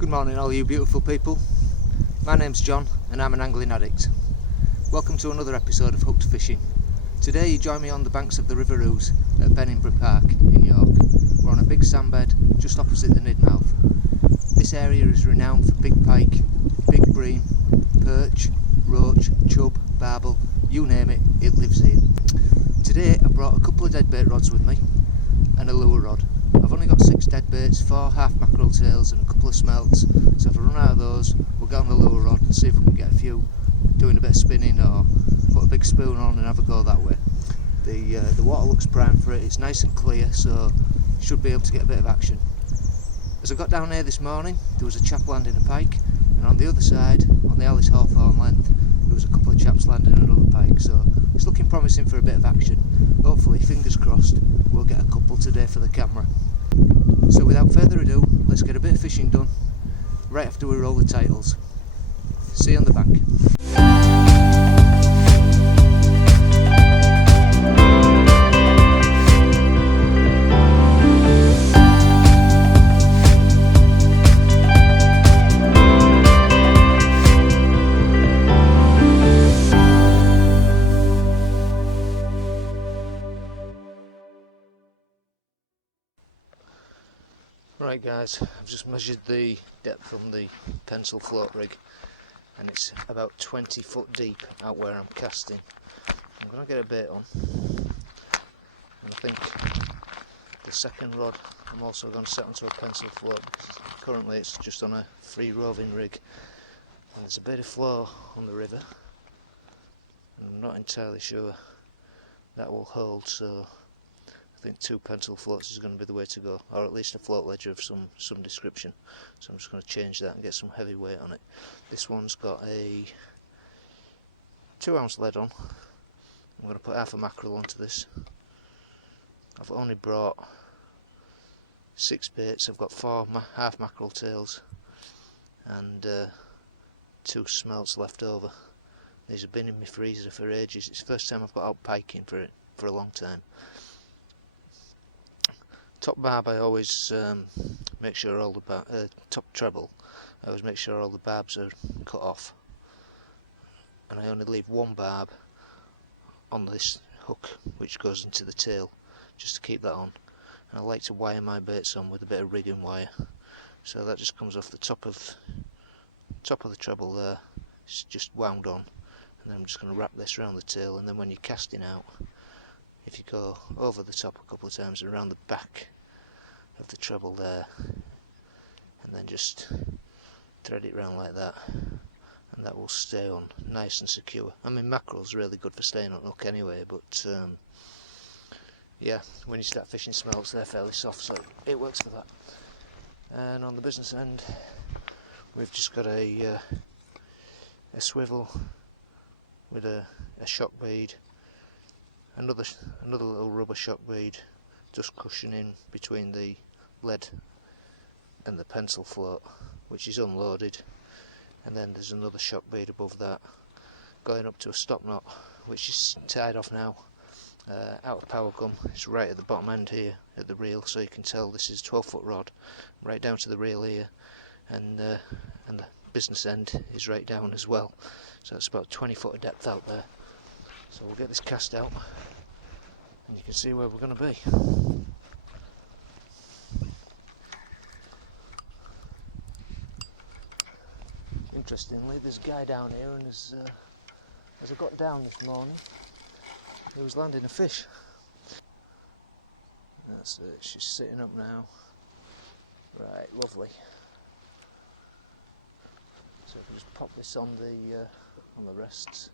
Good morning all you beautiful people. My name's John and I'm an angling addict. Welcome to another episode of Hooked Fishing. Today you join me on the banks of the River Ouse at Beningbrough Park in York. We're on a big sandbed just opposite the Nidd mouth. This area is renowned for big pike, big bream, perch, roach, chub, barbel, you name it, it lives here. Today I brought a couple of dead bait rods with me and a lure rod. I've only got 6 dead baits, 4 half mackerel tails and a couple of smelts, so if I run out of those we'll get on the lure rod and see if we can get a few doing a bit of spinning or put a big spoon on and have a go that way. The water looks prime for it, it's nice and clear, so should be able to get a bit of action. As I got down here this morning there was a chap landing a pike, and on the other side, on the Alice Hawthorne length, there was a couple of chaps landing another pike, so it's looking promising for a bit of action. Hopefully, fingers crossed, we'll get a couple today for the camera. So without further ado, let's get a bit of fishing done right after we roll the titles. See you on the bank. Right guys, I've just measured the depth on the pencil float rig and it's about 20 foot deep out where I'm casting. I'm going to get a bait on, and I think the second rod I'm also going to set onto a pencil float because currently it's just on a free roving rig and there's a bit of flow on the river and I'm not entirely sure that will hold, so I think 2 pencil floats is going to be the way to go, or at least a float ledger of some description. So I'm just going to change that and get some heavy weight on it. This one's got a 2 ounce lead on. I'm going to put half a mackerel onto this. I've only brought 6 baits. I've got 4 half mackerel tails and 2 smelts left over. These have been in my freezer for ages. It's the first time I've got out piking for it for a long time. Top barb I always make sure all the top treble I always make sure all the barbs are cut off, and I only leave 1 barb on this hook which goes into the tail just to keep that on, and I like to wire my baits on with a bit of rigging wire, so that just comes off the top of the treble there. It's just wound on, and then I'm just going to wrap this around the tail, and then when you're casting out, if you go over the top a couple of times and around the back of the treble there, and then just thread it round like that, and that will stay on nice and secure. I mean, mackerel's really good for staying on hook anyway, but yeah, when you start fishing smelts they're fairly soft, so it works for that. And on the business end we've just got a swivel with a shock bead, another little rubber shock bead just cushioning between the lead and the pencil float, which is unloaded, and then there's another shock bead above that going up to a stop knot which is tied off now out of power gum. It's right at the bottom end here at the reel, so you can tell this is a 12-foot rod right down to the reel here, and the business end is right down as well, so it's about 20 foot of depth out there. So we'll get this cast out and you can see where we're going to be. Interestingly, there's a guy down here, and as I got down this morning he was landing a fish. That's it, she's sitting up now. Right, lovely. So I can just pop this on the rests.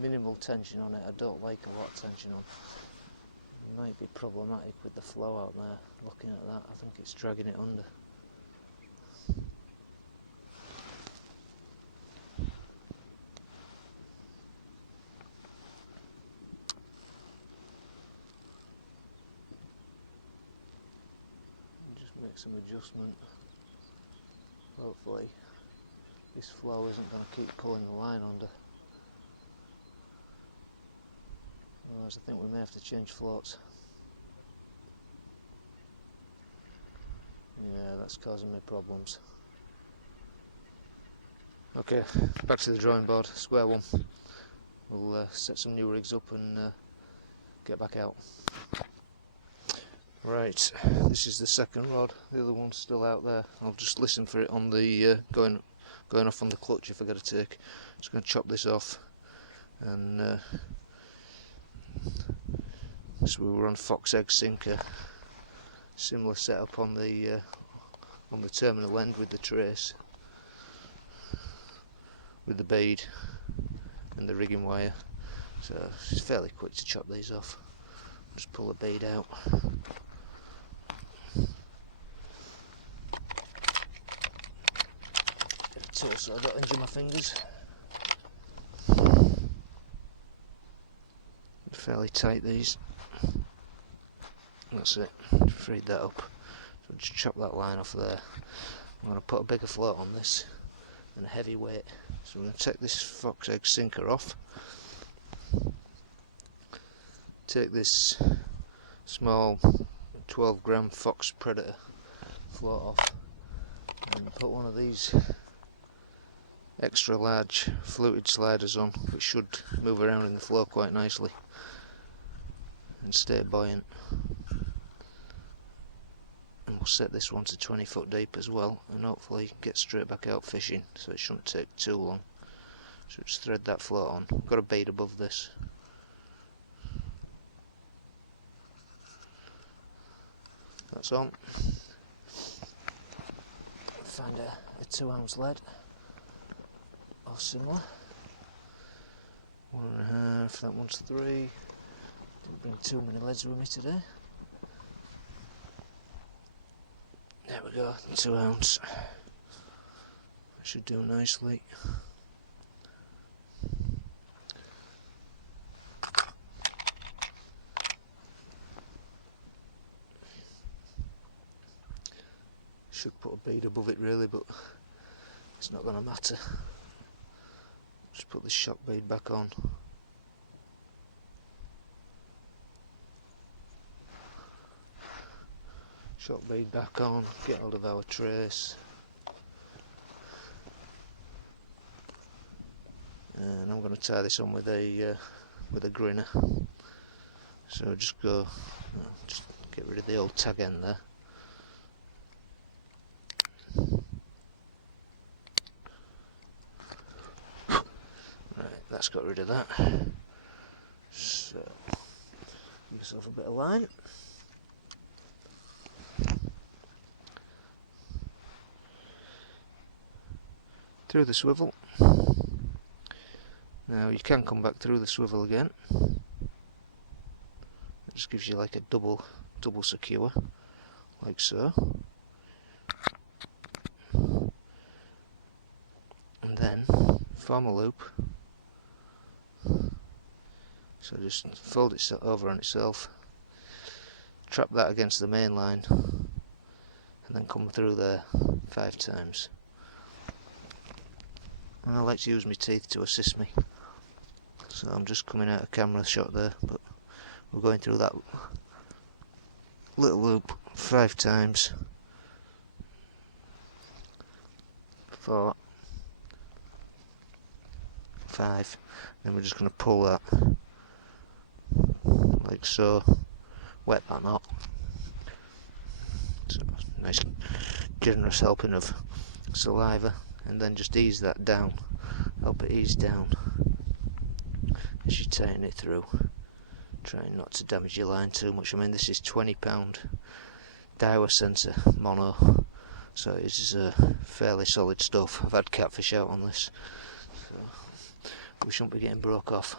Minimal tension on it. I don't like a lot of tension on. It might be problematic with the flow out there. Looking at that, I think it's dragging it under. make some adjustment. Hopefully this flow isn't going to keep pulling the line under. Otherwise I think we may have to change floats. Yeah, that's causing me problems. Okay, back to the drawing board, square one. We'll set some new rigs up and get back out. Right, this is the second rod, the other one's still out there. I'll just listen for it on the going off on the clutch if I get a take. Just going to chop this off, and so we were on fox egg sinker, similar setup on the terminal end with the trace, with the bead and the rigging wire. So it's fairly quick to chop these off. Just pull the bead out. Get a tool so I don't injure my fingers. Fairly tight these. That's it. Freed that up. So just chop that line off there. I'm going to put a bigger float on this and a heavy weight. So we're going to take this fox egg sinker off. Take this small 12-gram Fox Predator float off and put one of these extra large fluted sliders on, which should move around in the flow quite nicely and stay buoyant. And we'll set this one to 20 foot deep as well, and hopefully get straight back out fishing, so it shouldn't take too long. So just thread that float on. Got a bead above this. That's on. Find a 2-ounce lead or similar. 1.5, that one's 3. Didn't bring too many leads with me today. There we go, 2 ounce. That should do nicely. Should put a bead above it really, but it's not going to matter. Just put the shock bead back on. Shock bead back on, get hold of our trace. And I'm going to tie this on with a grinner. So just get rid of the old tag end there. That's got rid of that. So give yourself a bit of line. Through the swivel. Now you can come back through the swivel again. It just gives you like a double secure, like so. And then form a loop. So just fold it over on itself, trap that against the main line, and then come through there 5 times. And I like to use my teeth to assist me, so I'm just coming out of camera shot there, but we're going through that little loop 5 times. 4, 5, then we're just going to pull that like so, wet that knot. So nice generous helping of saliva, and then just ease that down, help it ease down as you tighten it through, trying not to damage your line too much. I mean, this is £20 Daiwa sensor mono, so it's fairly solid stuff. I've had catfish out on this, so we shouldn't be getting broke off.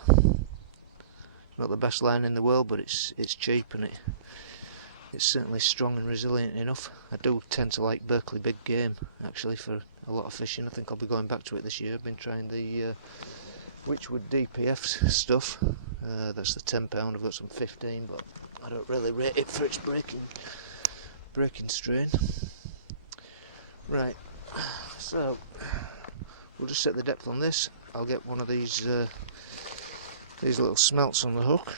Not the best line in the world, but it's cheap, and it's certainly strong and resilient enough. I do tend to like Berkeley big game actually for a lot of fishing. I think I'll be going back to it this year. I've been trying the Witchwood DPF stuff. That's the £10. I've got some 15, but I don't really rate it for its breaking strain. Right, so we'll just set the depth on this. I'll get one of these little smelts on the hook,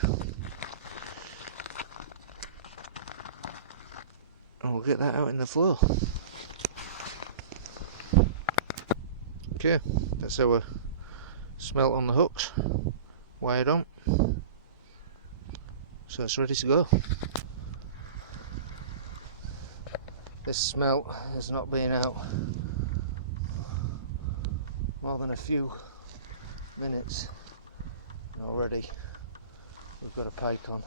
and we'll get that out in the flow. Okay, that's our smelt on the hooks, wired on, so it's ready to go. This smelt has not been out more than a few minutes, and already we've got a pike on.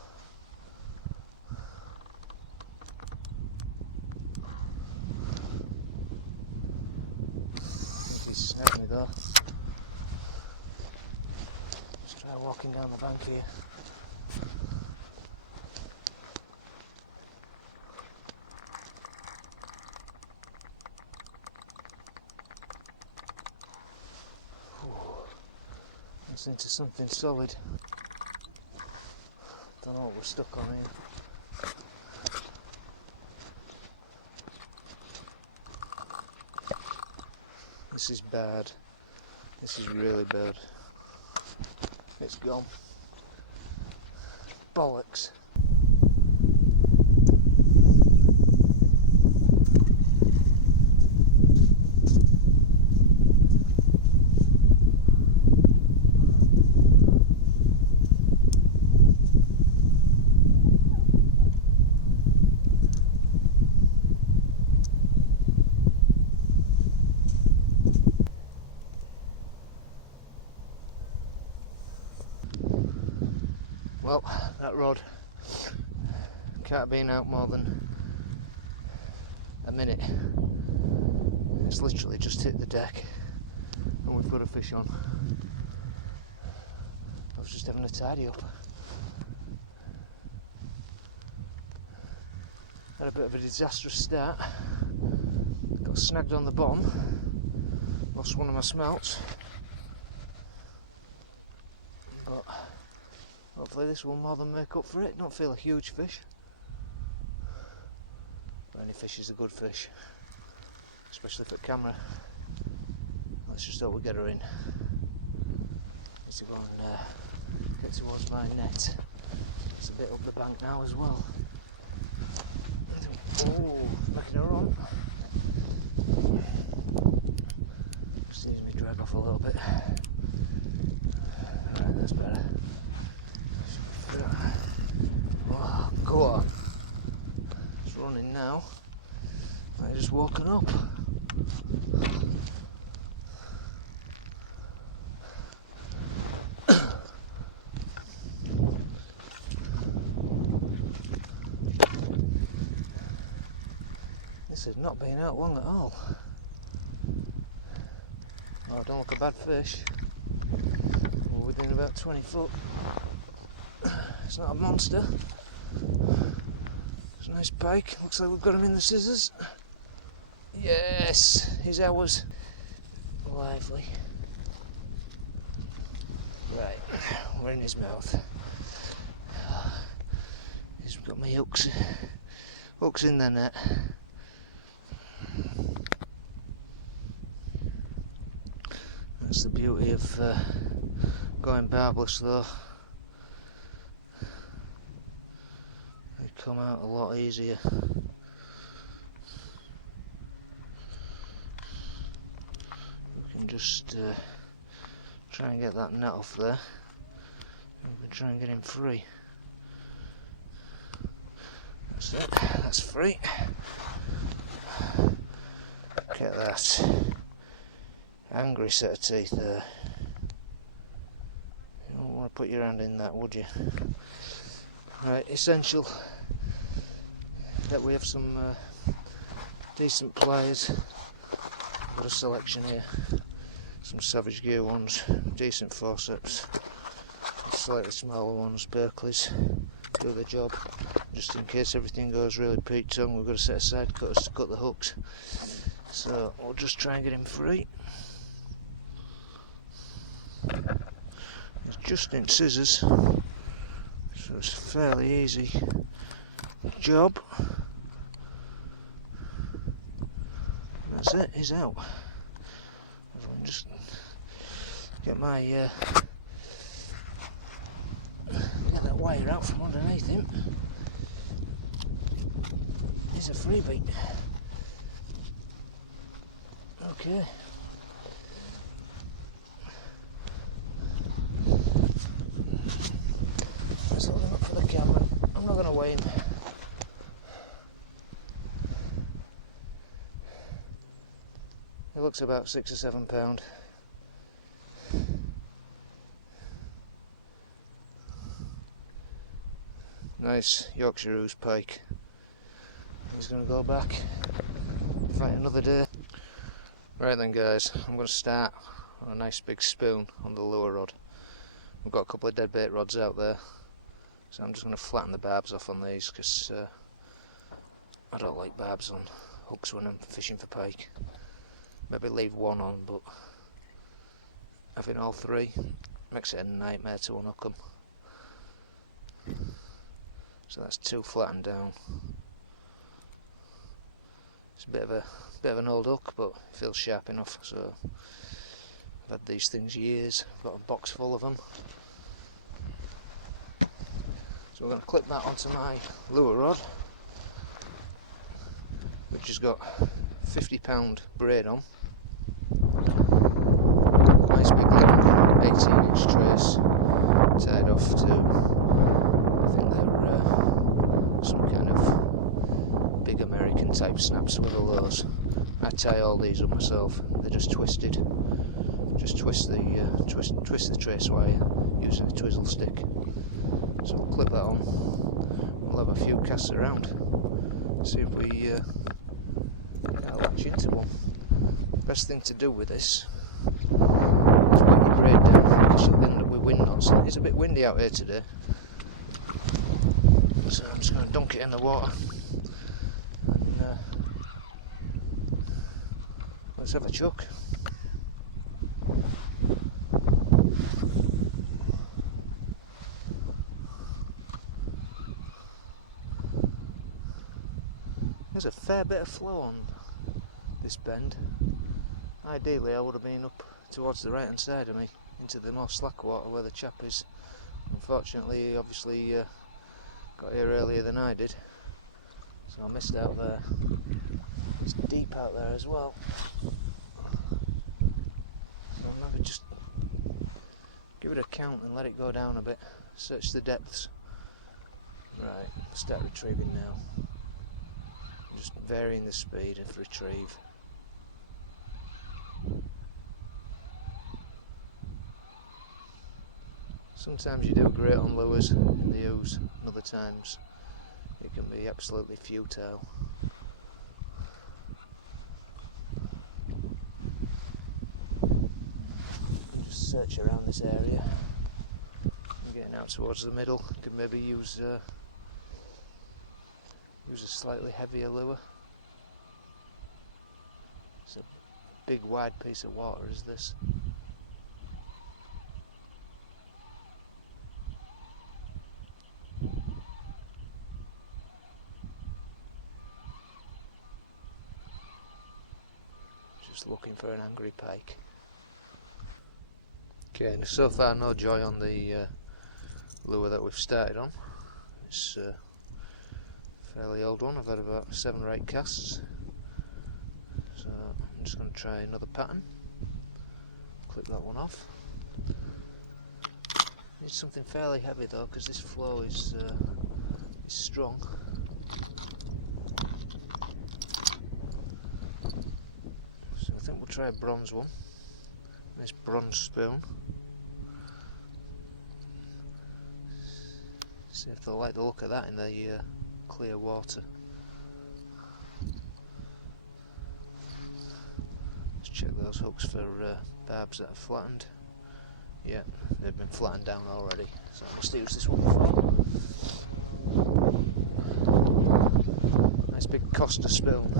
I think he's snagged me though. Let's try walking down the bank here. It's into something solid. Don't know what we're stuck on here. This is bad. This is really bad. It's gone. Bollocks. Well, that rod can't have been out more than a minute. It's literally just hit the deck and we've got a fish on. I was just having a tidy up. Had a bit of a disastrous start. Got snagged on the bottom. Lost one of my smelts. But hopefully this will more than make up for it. Don't feel a huge fish. But any fish is a good fish, especially for camera. Let's just hope we get her in. Need to go and get towards my net. It's a bit up the bank now as well. Oh, making her on. Just needs me to drag off a little bit. Alright, that's better. Oh, go on. It's running now. I'm just walking up. This has not been out long at all. Oh, don't look a bad fish. We're within about 20 foot. It's not a monster. It's a nice pike. Looks like we've got him in the scissors. Yes, he's ours. Lively. Right, we're in his mouth. He's got my hooks in the net. That's the beauty of going barbless though. They come out a lot easier. We can just try and get that net off there. We can try and get him free. That's it, that's free. Look at that. Angry set of teeth there. You don't want to put your hand in that, would you? Right, essential that we have some decent pliers. Got a selection here. Some Savage Gear ones, decent forceps, slightly smaller ones, Berkeley's, do the job. Just in case everything goes really Pete tongue, we've got a set of side cutters to cut the hooks. So we'll just try and get him free. It's just in scissors, so it's a fairly easy job. That's it, he's out. I'll just get my get that wire out from underneath him. He's a freebie. Okay. Let's hold him up for the camera. I'm not going to weigh him. He looks about 6 or 7 pound. Nice Yorkshire Ouse pike. He's going to go back, fight another day. Right then guys, I'm going to start on a nice big spoon on the lure rod. We've got a couple of dead bait rods out there, so I'm just going to flatten the barbs off on these because I don't like barbs on hooks when I'm fishing for pike. Maybe leave one on, but having all three makes it a nightmare to unhook them. So that's 2 flattened down. It's a bit of an old hook, but it feels sharp enough. So I've had these things years. I've got a box full of them. So we're going to clip that onto my lure rod, which has got 50-pound braid on. Nice big long 18-inch trace tied off to, I think they're some kind of big American type snap swivels. I tie all these up myself. They're just twisted. Just twist the trace wire using a twizzle stick. So we'll clip that on. We'll have a few casts around. See if we get a latch into one. Best thing to do with this is wet your braid down because you'll end up with wind knots. It's a bit windy out here today, so I'm just going to dunk it in the water and let's have a chuck. There's a fair bit of flow on this bend. Ideally I would have been up towards the right hand side of me into the more slack water where the chap is. Unfortunately he obviously got here earlier than I did, so I missed out there. It's deep out there as well, so I'll never just give it a count and let it go down a bit, search the depths. Right, start retrieving now. Just varying the speed of retrieve. Sometimes you do great on lures in the ooze, and other times it can be absolutely futile. Just search around this area. I'm getting out towards the middle. Could maybe use a slightly heavier lure. It's a big wide piece of water, is this? Just looking for an angry pike. Okay, so far no joy on the lure that we've started on. It's a fairly old one. I've had about 7 or 8 casts. So I'm just going to try another pattern. Clip that one off. Need something fairly heavy though, because this flow is strong. So I think we'll try a bronze one. This bronze spoon. See if they'll like the look of that in the clear water. Let's check those hooks for barbs that are flattened. Yeah, they've been flattened down already, so I must use this one before. Nice big Costa spoon.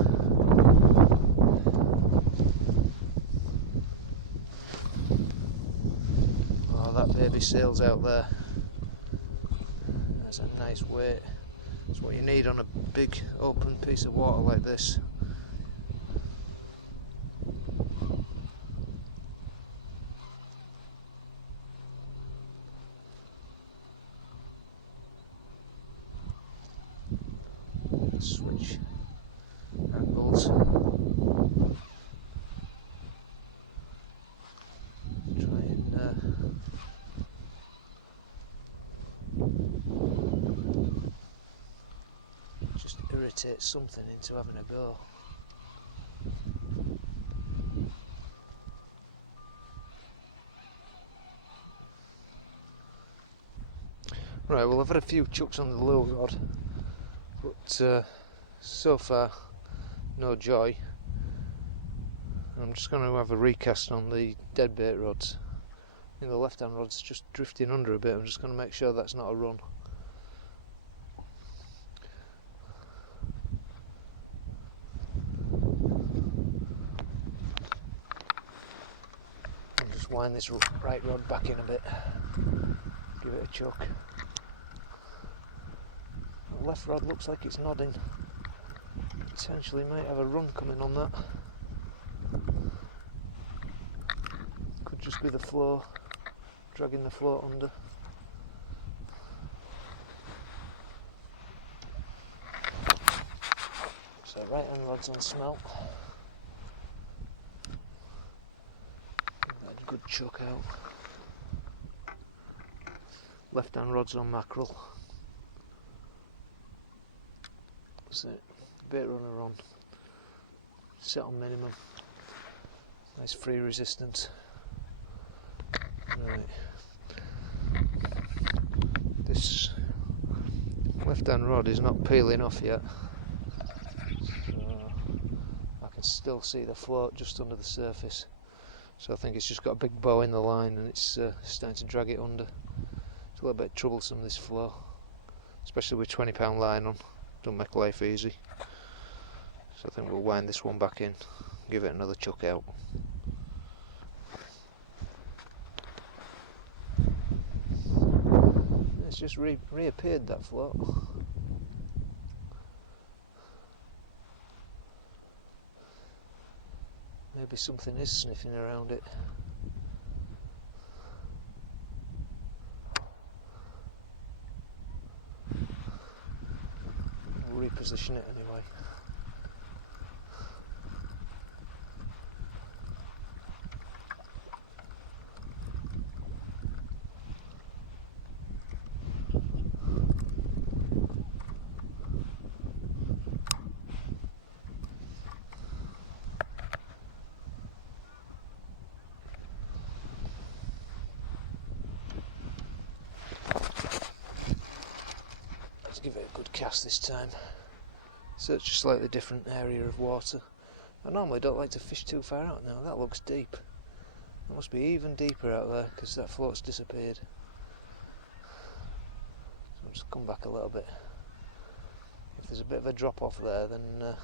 Oh, that baby sail's out there. That's a nice weight. That's what you need on a big open piece of water like this. switch angles. Try and just irritate something into having a go. Right, well, I've had a few chucks on the low rod, but so far no joy. I'm just going to have a recast on the dead bait rods. I think the left hand rod's just drifting under a bit. I'm just going to make sure that's not a run. I'll just wind this right rod back in a bit, give it a chuck. The left rod looks like it's nodding. Potentially might have a run coming on that. Could just be the flow, dragging the float under. So right hand rod's on smelt. Give that a good chuck out. Left hand rod's on mackerel. That's it. Bait runner on. Set on minimum. Nice free resistance. Right. This left hand rod is not peeling off yet. So I can still see the float just under the surface. So I think it's just got a big bow in the line and it's starting to drag it under. It's a little bit troublesome, this flow. Especially with £20 line on. Don't make life easy. So I think we'll wind this one back in, give it another chuck out. It's just reappeared, that float. Maybe something is sniffing around it. We'll reposition it anyway. Give it a good cast this time. Search a slightly different area of water. I normally don't like to fish too far out now. That looks deep. It must be even deeper out there because that float's disappeared. So I'll just come back a little bit. If there's a bit of a drop off there, then the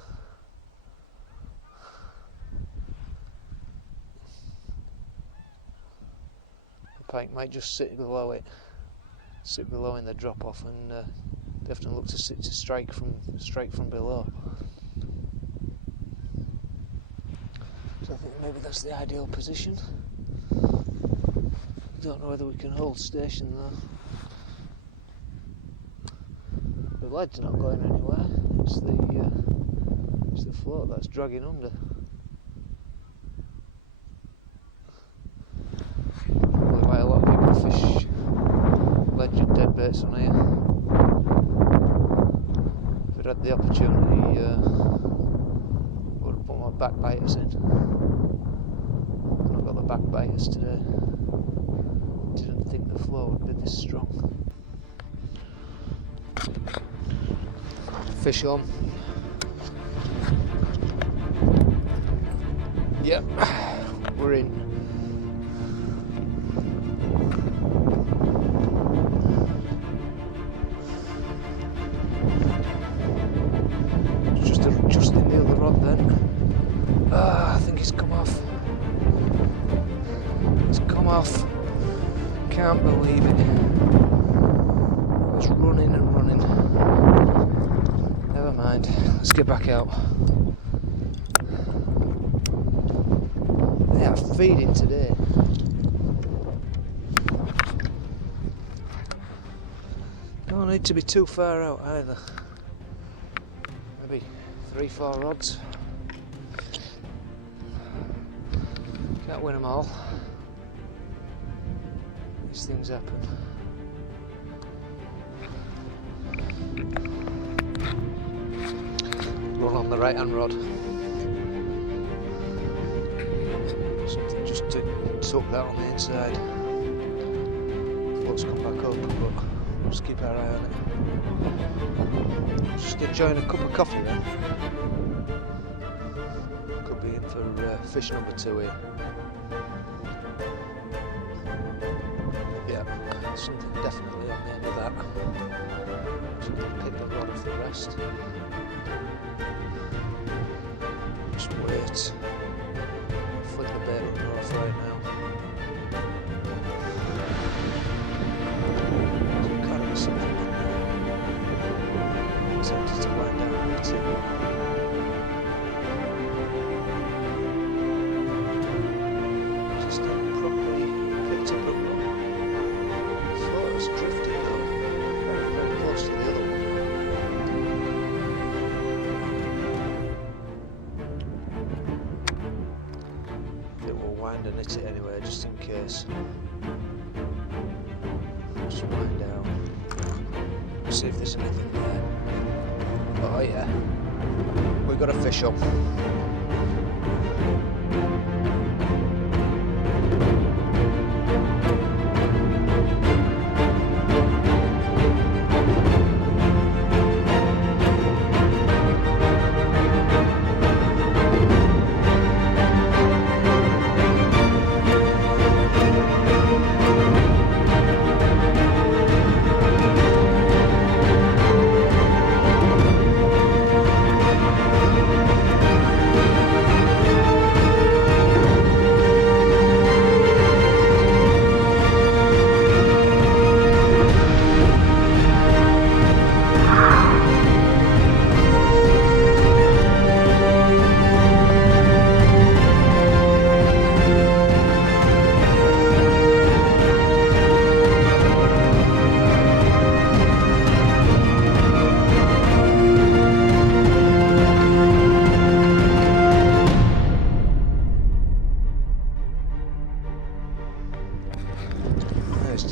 pike might just sit below it, sit below in the drop off, and they have to look to strike from below. So I think maybe that's the ideal position. Don't know whether we can hold station though. The lead's not going anywhere. It's the float that's dragging under. Probably why a lot of people fish ledge and dead baits on here. If I'd had the opportunity, I would have put my back biters in. I've got the back biters today. Didn't think the flow would be this strong. Fish on. Yep, we're in. Just adjusting the other rod then. I think it's come off. It's come off. Can't believe it. I was running and running. Never mind. Let's get back out. They are feeding today. Don't need to be too far out either. Maybe 3-4 rods. Can't win them all. These things happen. One on the right hand rod. Something just took that on the inside. Float's come back up, but we'll just keep our eye on it. Just enjoying a cup of coffee then. Could be in for fish number 2 here. Yeah, something definitely on the end of that. So we'll pick the rod off the rest. Just wait. Flick the bait up north right now. There's gotta be something in there. I'm tempted to wind down a bit. Just not properly picked up a rod. The float's drifting though, very, very close to the other one. Wind and hit it anyway, just in case. Just wind down. See if there's anything there. Oh yeah, we got a fish up.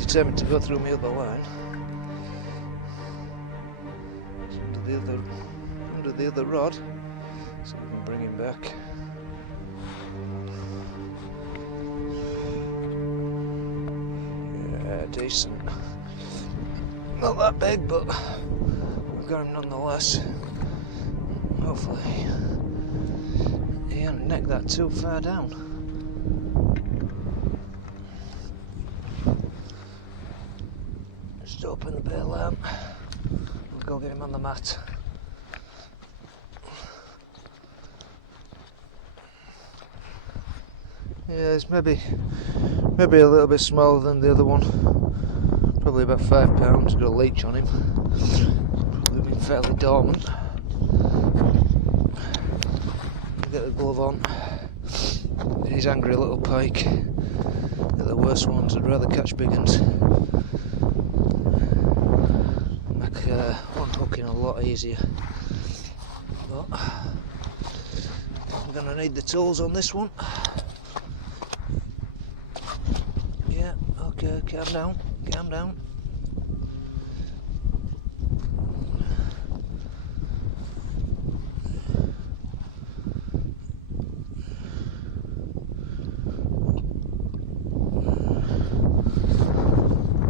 Determined to go through my other line. It's under the other rod, so we can bring him back. Yeah, decent. Not that big, but we've got him nonetheless. Hopefully he hasn't necked that too far down. Just open the bait lamp. We'll go get him on the mat. Yeah, it's maybe a little bit smaller than the other one. Probably about 5 pounds. Got a leech on him. Probably been fairly dormant. Get the glove on. He's angry little pike. They're the worst ones. I'd rather catch big ones. Make one hooking a lot easier. But I'm gonna need the tools on this one. Yeah, okay, calm down, calm down.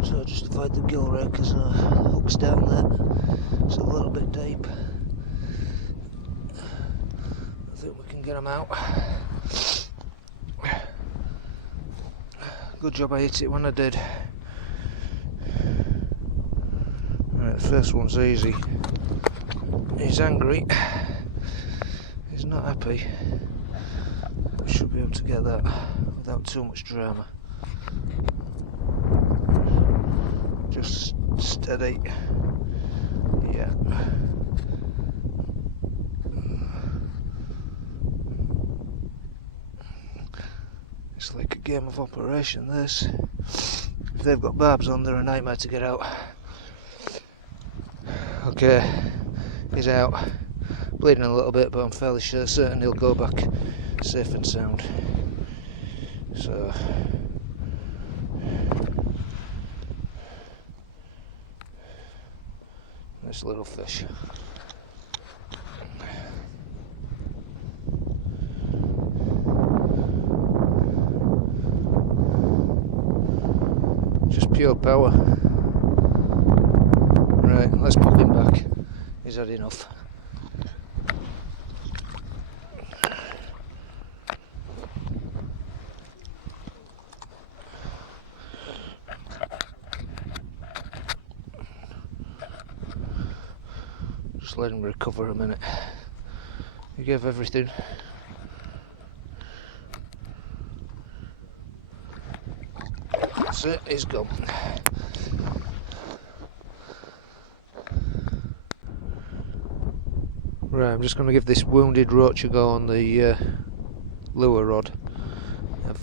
So just avoid the gill rake because the hook's down there. It's a little bit deep. I think we can get them out. Good job I hit it when I did. Right, the first one's easy. He's angry. He's not happy. We should be able to get that without too much drama. Just steady. Yeah. It's like a game of operation, this. If they've got barbs on, they're a nightmare to get out. Okay, he's out. bleeding a little bit, but I'm fairly certain he'll go back safe and sound. So nice little fish. Just pure power. Right, let's pop him back. He's had enough. Just let him recover a minute. He gave everything. That's it, he's gone. Right, I'm just going to give this wounded roach a go on the lure rod. I've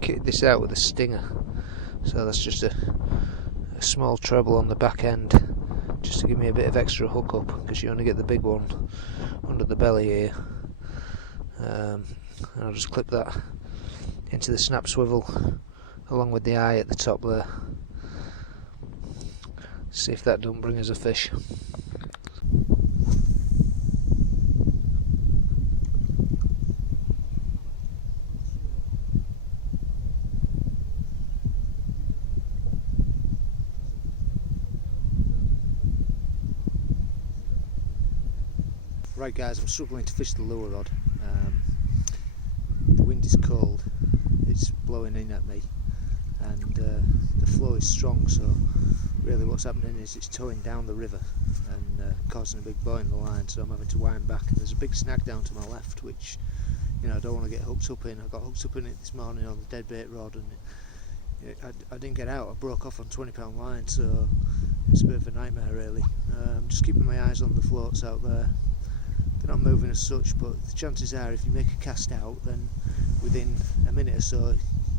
kitted this out with a stinger, so that's just a small treble on the back end, just to give me a bit of extra hook up, because you only get the big one under the belly here. And I'll just clip that into the snap swivel along with the eye at the top there. See if that don't bring us a fish. Right guys, I'm struggling to fish the lure rod. The wind is cold, it's blowing in at me, and the flow is strong, so really what's happening is it's towing down the river and causing a big buoy in the line, so I'm having to wind back. And there's a big snag down to my left which, you know, I don't want to get hooked up in. I got hooked up in it this morning on the dead bait rod, and I didn't get out. I broke off on 20-pound line, so it's a bit of a nightmare really. I'm just keeping my eyes on the floats out there. They're not moving as such, but the chances are if you make a cast out, then within a minute or so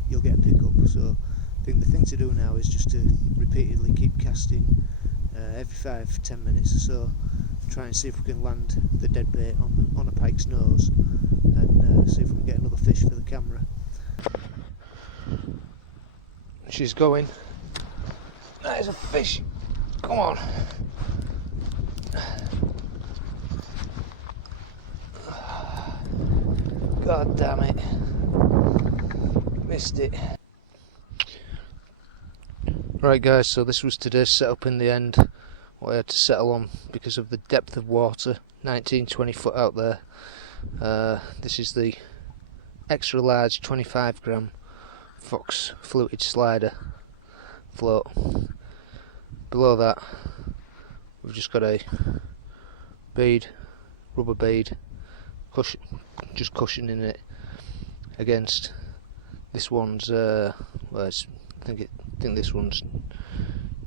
you'll get a pickup. So I think the thing to do now is just to repeatedly keep casting every 5-10 minutes or so, try and see if we can land the dead bait on a pike's nose, and see if we can get another fish for the camera. She's going. That is a fish. Come on. God damn it. Missed it. Right guys, so this was today's setup in the end. What I had to settle on because of the depth of water, 19-20 foot out there. This is the extra large 25-gram Fox fluted slider float. Below that we've just got a bead, rubber bead, cushion, just cushioning it against this one's well, I think this one's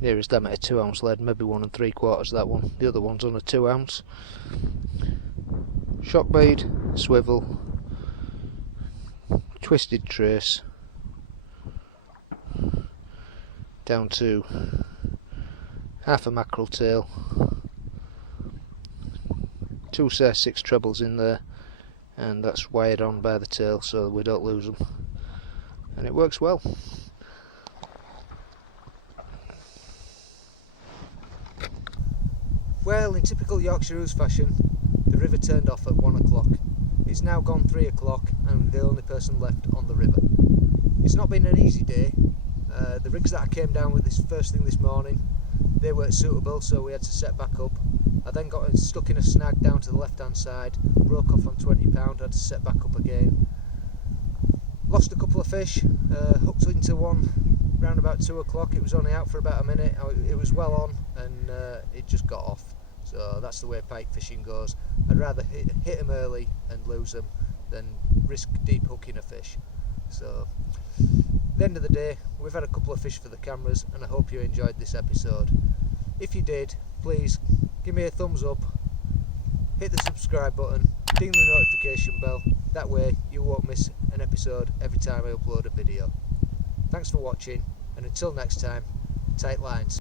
nearest diameter 2 ounce lead, maybe 1 3/4 that one. The other one's on a 2 ounce. Shock bead, swivel, twisted trace down to half a mackerel tail, 2 6 trebles in there, and that's wired on by the tail so we don't lose them, and it works well. Well, in typical Yorkshire Ouse fashion, the river turned off at 1 o'clock. It's now gone 3 o'clock and I'm the only person left on the river. It's not been an easy day. The rigs that I came down with this first thing this morning, they weren't suitable, so we had to set back up. I then got stuck in a snag down to the left hand side, broke off on 20 pound, had to set back up again. Lost a couple of fish, hooked into one round about 2 o'clock. It was only out for about a minute, it was well on, and it just got off. So that's the way pike fishing goes. I'd rather hit them early and lose them than risk deep hooking a fish. So at the end of the day, we've had a couple of fish for the cameras, and I hope you enjoyed this episode. If you did, please give me a thumbs up, hit the subscribe button, ding the notification bell, that way you won't miss an episode every time I upload a video. Thanks for watching, and until next time, tight lines.